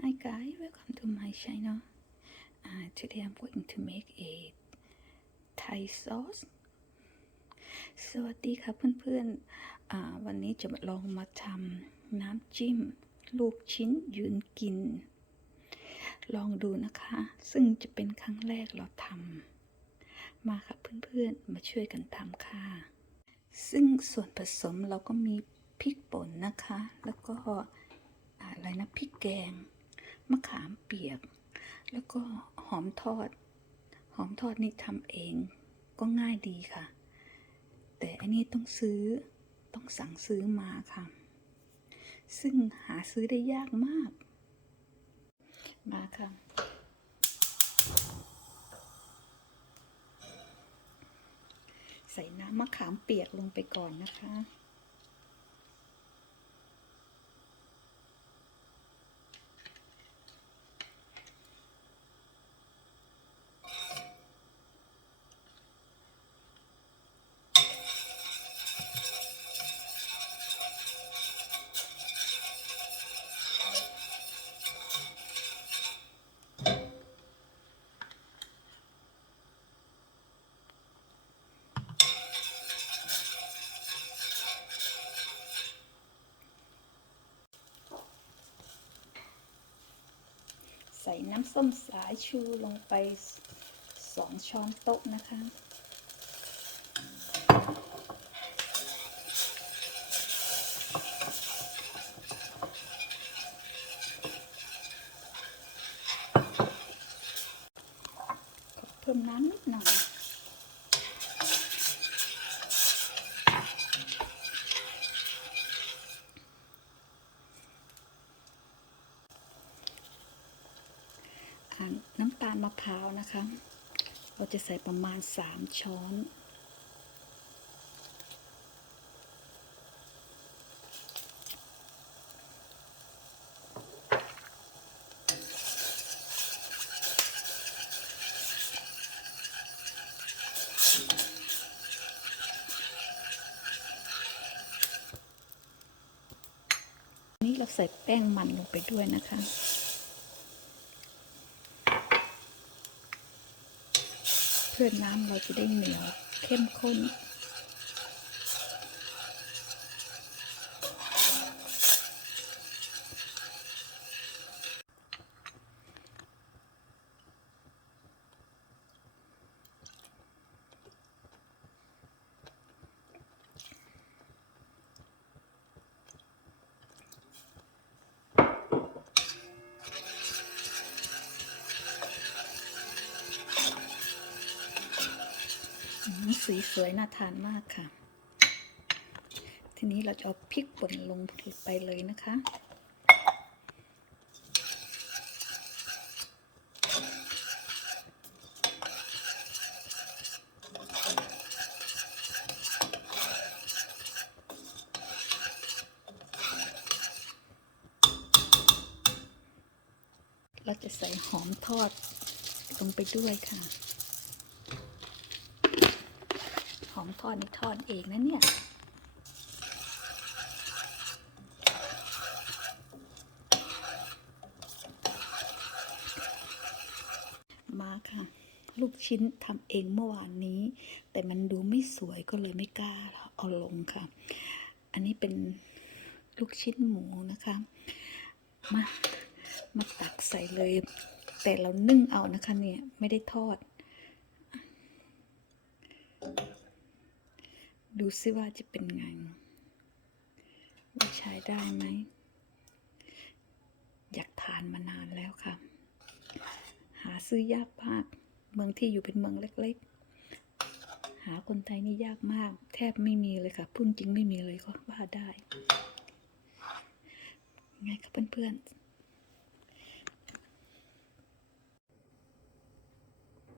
Hi guys, welcome to my channel. Today I'm going to make a Thai sauce. สวัสดีค่ะเพื่อนๆวันนี้จะลองมาทำน้ำจิ้มลูกชิ้นยืนกิน ลองดูนะคะ ซึ่งจะเป็นครั้งแรกเราทำมาค่ะเพื่อนๆมาช่วยกันทำค่ะ ซึ่งส่วนผสมเราก็มีพริกป่นนะคะ แล้วก็อะไรนะพริกแกงมะขามเปียกแล้วก็หอมทอดนี่ทำเองก็ง่ายดีค่ะแต่อันนี้ต้องสั่งซื้อมาค่ะซึ่งหาซื้อได้ยากมากมาค่ะใส่น้ำมะขามเปียกลงไปก่อนนะคะใส่น้ำส้มสายชูลงไป2 ช้อนโต๊ะนะคะเพิ่มน้ำนิดหน่อยน้ำตาลมะพร้าวนะคะเราจะใส่ประมาณ3 ช้อนนี่เราใส่แป้งมันลงไปด้วยนะคะเพื่อน้ำเราจะได้เหนียวเข้มข้นสีสวยน่าทานมากค่ะทีนี้เราจะเอาพริกป่นลงไปเลยนะคะเราจะใส่หอมทอดลงไปด้วยค่ะหอมทอดนี่ทอดเองนะเนี่ยมาค่ะลูกชิ้นทำเองเมื่อวานนี้แต่มันดูไม่สวยก็เลยไม่กล้าเอาลงค่ะอันนี้เป็นลูกชิ้นหมูนะคะมาตักใส่เลยแต่เรานึ่งเอานะคะเนี่ยไม่ได้ทอดดูซิว่าจะเป็นไงว่าใช้ได้ไหมอยากทานมานานแล้วค่ะหาซื้อยากมากเมืองที่อยู่เป็นเมืองเล็กๆหาคนไทยนี่ยากมากแทบไม่มีเลยค่ะพูดจริงไม่มีเลยก็ว่าได้ไงครับเพื่อนๆ